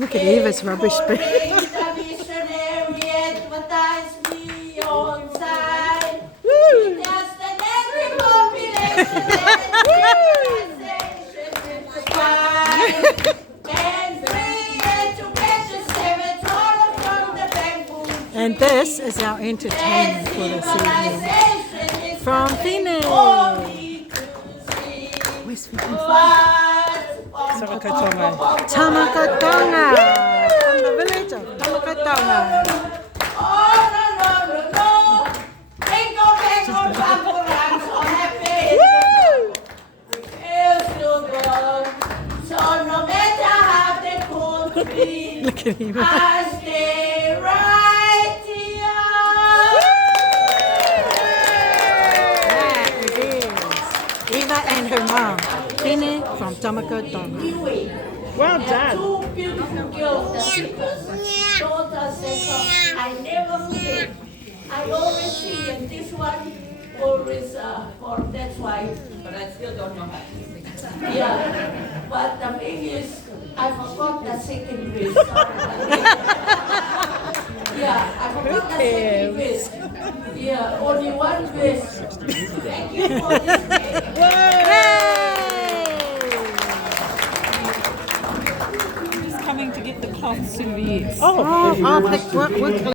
Look at Eva's rubbish bin. And this is our entertainment for this evening. From Phoenix. Where's Phoenix from? Tamakatonga. From the village of Tamakatonga. Look at him. Eva and her mom, Tine from Tamakatonga. Well done. Two beautiful girls, the sisters, daughters, I never forget. I always see, and this one always, or that's why. But I still don't know how to sing. Yeah, but the thing is, I forgot the second verse. Yeah, I forgot the second verse. Yeah, only one verse. Thank you for this. Coming to get the cloths and the Oh, what